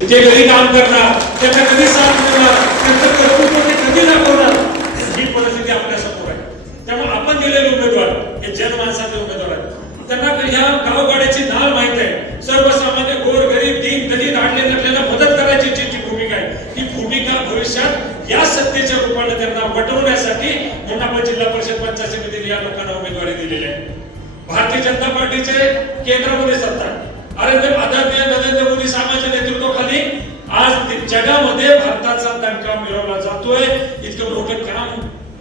जे घरी काम करणार त्यांना कधी साथ देणार त्यांचं कर्तृत्व ते कधी दाखवणार ही परिस्थिती आपल्यासमोर आहे. त्यामुळे आपण दिलेले उमेदवार हे जनमानसाचे उमेदवार आहेत. त्यांना ह्या गावगाड्याची नाळ माहीत आहे. सर्वसामान्य गोर गरीब दीन दलित आणले नटलेला मदत करायची जी जी भूमिका आहे ही भूमिका भविष्यात या सत्तेच्या रूपाने त्यांना वटवण्यासाठी म्हणून आपण जिल्हा परिषद पंचायत समितीने या लोकांना उमेदवारी दिलेली आहे. भारतीय जनता पार्टीचे केंद्रामध्ये सत्ता अरे ते आदरणीय नरेंद्र मोदी साहेबांच्या नेतृत्वाखाली आज जगामध्ये भारताचा दणका मिळवला जातोय. इतकं मोठं काम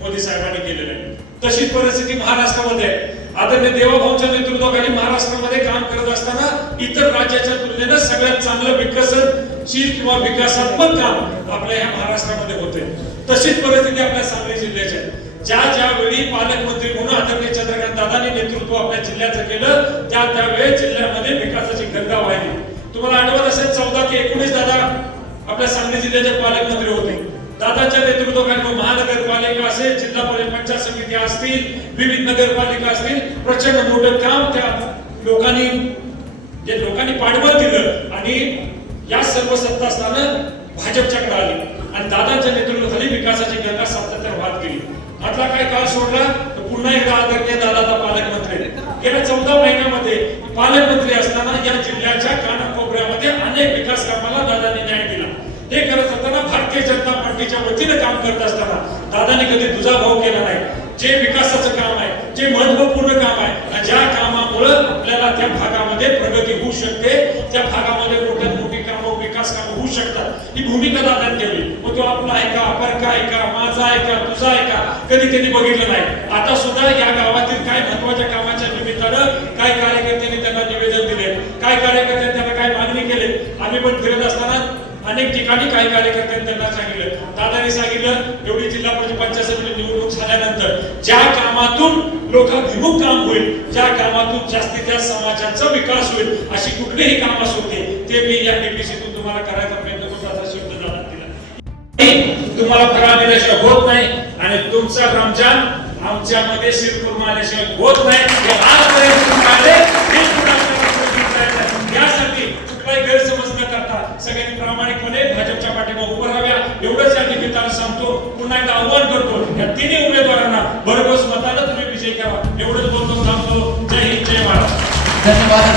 मोदी साहेबांनी केलेलं आहे. तशीच परिस्थिती महाराष्ट्रामध्ये. आहे. आदरणीय देवाभाऊंच्या नेतृत्वाखाली महाराष्ट्रामध्ये काम करत असताना इतर राज्याच्या तुलनेनं सगळ्यात चांगलं विकसनशील किंवा विकासात्मक काम आपल्या ह्या महाराष्ट्रामध्ये होते तशीच परिस्थिती आपल्या सांगली जिल्ह्याची ज्या ज्या वेळी पालकमंत्री म्हणून आदरणीय चंद्रकांत दादांनी नेतृत्व आपल्या जिल्ह्याचं केलं त्या त्यावेळी जिल्ह्यामध्ये तुम्हाला आठवत असेल चौदा ते एकोणीस दादा आपल्या सांगली जिल्ह्याचे पालकमंत्री होते. दादाच्या नेतृत्वाखाली महानगरपालिका असेल जिल्हा परिषद पंचायत समिती असतील विविध नगरपालिका असतील प्रचंड मोठं काम त्या लोकांनी जे लोकांनी पाठबळ दिलं आणि या सर्व सत्ता असताना भाजपच्याकडे आली. आणि दादांच्या नेतृत्वाखाली विकासाची गंगा सातत्याने वाद केली. आता काय काळ सोडला? तर पुन्हा एकदा आदरणीय दादाचा पालकमंत्री. गेल्या चौदा महिन्यामध्ये पालकमंत्री असताना या जिल्ह्याच्या कानाकोपऱ्यामध्ये अनेक विकास कामाला दादांनी न्याय दिला. हे करत असताना भारतीय जनता पार्टीच्या वतीने काम करत असताना दादाने कधी तुझा भाव केला नाही. जे विकासाचं काम आहे जे महत्त्वपूर्ण काम आहे ज्या कामामुळे आपल्याला त्या भागामध्ये प्रगती होऊ शकते त्या भागामध्ये मोठ्यात मोठी कामं विकास कामं होऊ शकतात. ही भूमिका दादाने केली मग तो आपला आहे का? परका आहे का? माझा आहे का? तुझा आहे का? कधी कधी बघितलं नाही. आता सुद्धा या गावात काय महत्त्वाच्या कामाच्या निमित्तानं काय कार्यकर्त्यांनी त्यांना निवेदन दिले काय कार्यकर्त्यांनी त्यांना काय मागणी केली आम्ही पण फिरत असताना अनेक ठिकाणी काही कार्यकर्त्यांनी त्यांना सांगितलं. दादाने सांगितलं एवढी जिल्हा परिषद पंचायत समिती निवडणूक झाल्यानंतर ज्या कामातून लोकाभिमुख काम होईल ज्या कामातून जास्तीत जास्त समाजाचा विकास होईल अशी कुठलीही काम असू ते मी या डीपीसीतून तुम्हाला करायचा प्रयत्न करतो असा शब्द दादा दिला. तुम्हाला फराळ दिल्याशिवाय होत नाही आणि तुमचा रमजान आमच्यामध्ये शिरपूर आल्याशिवाय होत नाही. आजपर्यंत पुन्हा एकदा आव्हान करतो. या तिन्ही उमेदवारांना बरोबर मतानं तुम्ही विजय करा. एवढंच बोलतो थांबतो. जय हिंद जय महाराज धन्यवाद